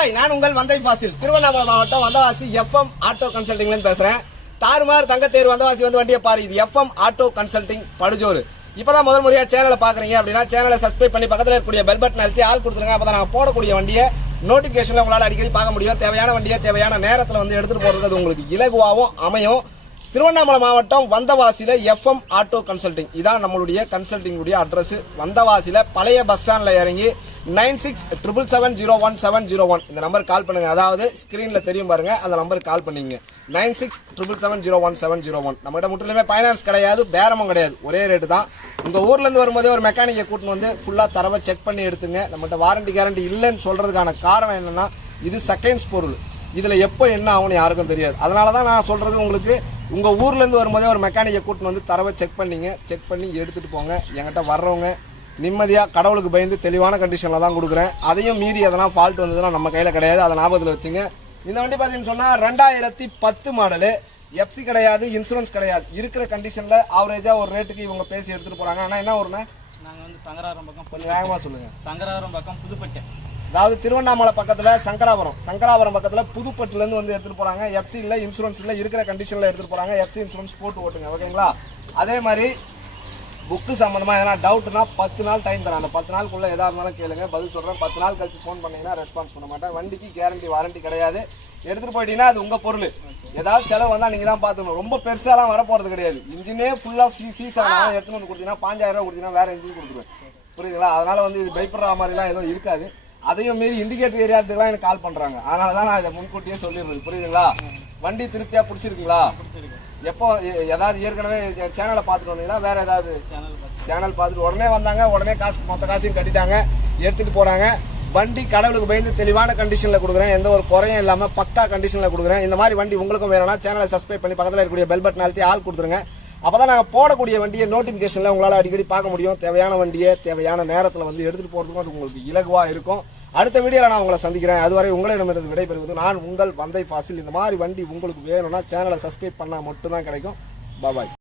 Hi, நான் உங்கள் வந்தை ஃபாசில். திருவண்ணாமலை மாவட்டம் வந்தவாசி எஃப்எம் ஆட்டோ கன்சல்டிங்ல இருந்து பேசுறேன். தாறுமாறு தங்கத்தேர் வந்தவாசி வந்து வண்டியை பாரு. இது எஃப்எம் ஆட்டோ கன்சல்டிங் படுஜோறு. இப்பதான் முதல் முறையா சேனலை பாக்குறீங்க அப்படின்னா சேனலை சப்ஸ்கிரைப் பண்ணி பக்கத்துல இருக்கக்கூடிய பெல் பட்டன் அழுத்தி ஆள் கொடுத்துருங்க. அப்பதான் நாங்க போடக்கூடிய வண்டியை நோட்டிபிகேஷன்ல உங்களால அடிக்கடி பார்க்க முடியும். தேவையான வண்டியை தேவையான நேரத்துல வந்து எடுத்துட்டு போறது அது உங்களுக்கு இலகுவாகவும் அமையும். திருவண்ணாமலை மாவட்டம் வந்தவாசியில எஃப்எம் ஆட்டோ கன்சல்டிங் இதான் நம்மளுடைய கன்சல்டிங் அட்ரஸ். வந்தவாசியில பழைய பஸ் ஸ்டாண்ட்ல இறங்கி 9677701701 இந்த நம்பர் கால் பண்ணுங்க. அதாவது ஸ்கிரீன்ல தெரியும் பாருங்க, அந்த நம்பருக்கு கால் பண்ணீங்க. 9677701701. நம்மகிட்ட முற்றிலுமே பைனான்ஸ் கிடையாது, பேரமும் கிடையாது, ஒரே ரேட்டு தான். உங்க ஊர்ல இருந்து வரும்போதே ஒரு மெக்கானிக்கை கூட்டின்னு வந்து ஃபுல்லா தரவை செக் பண்ணி எடுத்துங்க. நம்மகிட்ட வாரண்டி கேரண்டி இல்லைன்னு சொல்றதுக்கான காரணம் என்னன்னா, இது செகண்ட்ஸ் பொருள். இதுல எப்போ என்ன ஆகும்னு யாருக்கும் தெரியாது. அதனாலதான் நான் சொல்றது, உங்களுக்கு உங்க ஊர்ல இருந்து வரும்போதே ஒரு மெக்கானிக்கை கூட்டின்னு வந்து தரவை செக் பண்ணீங்க. செக் பண்ணி எடுத்துட்டு போங்க. என்கிட்ட வர்றவங்க நிம்மதியா கடவுளுக்கு பயந்து தெளிவான கண்டிஷன்ல தான் கொடுக்குறேன். அதையும் மீறி எதனா ஃபால்ட் வந்ததுன்னா நம்ம கையில கிடையாது, அதை ஞாபகத்தில் வச்சுங்க. இந்த வண்டி பாத்தீங்கன்னு சொன்னா 2010 மாடலு. எஃப்சி கிடையாது, இன்சூரன்ஸ் கிடையாது. இருக்கிற கண்டிஷன்ல ஆவரேஜா ஒரு ரேட்டுக்கு இவங்க பேசி எடுத்துட்டு போறாங்க. ஆனா என்ன ஊருன்னா, நாங்க வந்து சங்கராபுரம் பக்கம், கொஞ்சம் வேகமா சொல்லுங்க. சங்கராபுரம் பக்கம் புதுப்பேட்டை, அதாவது திருவண்ணாமலை பக்கத்துல சங்கராபுரம் பக்கத்துல புதுப்பட்டுல இருந்து வந்து எடுத்துட்டு போறாங்க. எஃப்சி இல்ல, இன்சூரன்ஸ் இல்ல, இருக்கிற கண்டிஷன்ல எடுத்துட்டு போறாங்க. எஃப்சி இன்சூரன்ஸ் போட்டு ஓட்டுங்க, ஓகேங்களா? அதே மாதிரி புக்கு சம்பந்தமா எதனா டவுட்னா 10 நாள் டைம் தரேன். அந்த 10 நாளுக்குள்ள எதா இருந்தாலும் கேளுங்க, பதில் சொல்றேன். 10 நாள் கழிச்சு போன் பண்ணீங்கன்னா ரெஸ்பான்ஸ் பண்ண மாட்டேன். வண்டிக்கு கேரண்டி வாரண்டி கிடையாது. எடுத்துட்டு போயிட்டீங்கன்னா அது உங்க பொருள். ஏதாவது செலவு வந்தா நீங்க தான் பாத்துக்கணும். ரொம்ப பெருசாலாம் வர போறது கிடையாது. இன்ஜினே ஃபுல் ஆஃப் சீசன் எடுத்துட்டு வந்து கொடுத்தீங்கன்னா 5000 ரூபாய் கொடுத்தீங்கன்னா வேற இன்ஜின் கொடுத்துருவேன், புரியுதுங்களா? அதனால வந்து இது பயப்படுற மாதிரிலாம் எதுவும் இருக்காது. அதையும் மீறி இண்டிகேட்டர் ஏரியாத்துக்குலாம் எனக்கு கால் பண்றாங்க. அதனாலதான் நான் இதை முன்கூட்டியே சொல்லிடுறது, புரியுதுங்களா? வண்டி திருப்தியா பிடிச்சிருக்குங்களா? எப்போ ஏதாவது ஏற்கனவே சேனலை பார்த்துட்டு வந்தீங்கன்னா வேற ஏதாவது சேனல் பார்த்துட்டு உடனே வந்தாங்க, உடனே மொத்த காசையும் கட்டிட்டாங்க, எடுத்துட்டு போறாங்க. வண்டி கடவுளுக்கு பயந்து தெளிவான கண்டிஷன்ல கொடுக்குறேன். எந்த ஒரு குறையும் இல்லாம பக்கா கண்டிஷன்ல கொடுக்குறேன். இந்த மாதிரி வண்டி உங்களுக்கும் வேணும்னா சேனலை சப்ஸ்கிரைப் பண்ணி பக்கத்தில் இருக்கக்கூடிய பெல் பட்டன் அழுத்தி ஆள் கொடுத்துருங்க. அப்பதான் நாங்க போடக்கூடிய வண்டியை நோட்டிபிகேஷன்ல உங்களால அடிக்கடி பார்க்க முடியும். தேவையான வண்டியை தேவையான நேரத்துல வந்து எடுத்துட்டு போறதுக்கும் அது உங்களுக்கு இலகுவா இருக்கும். அடுத்த வீடியோல நான் உங்களை சந்திக்கிறேன். அதுவரை உங்களிடமிருந்து விடைபெறுவது நான் உங்கள் வந்தை ஃபாசில். இந்த மாதிரி வண்டி உங்களுக்கு வேணும்னா சேனலை சப்ஸ்கிரைப் பண்ணா மட்டும் தான் கிடைக்கும். பாய்.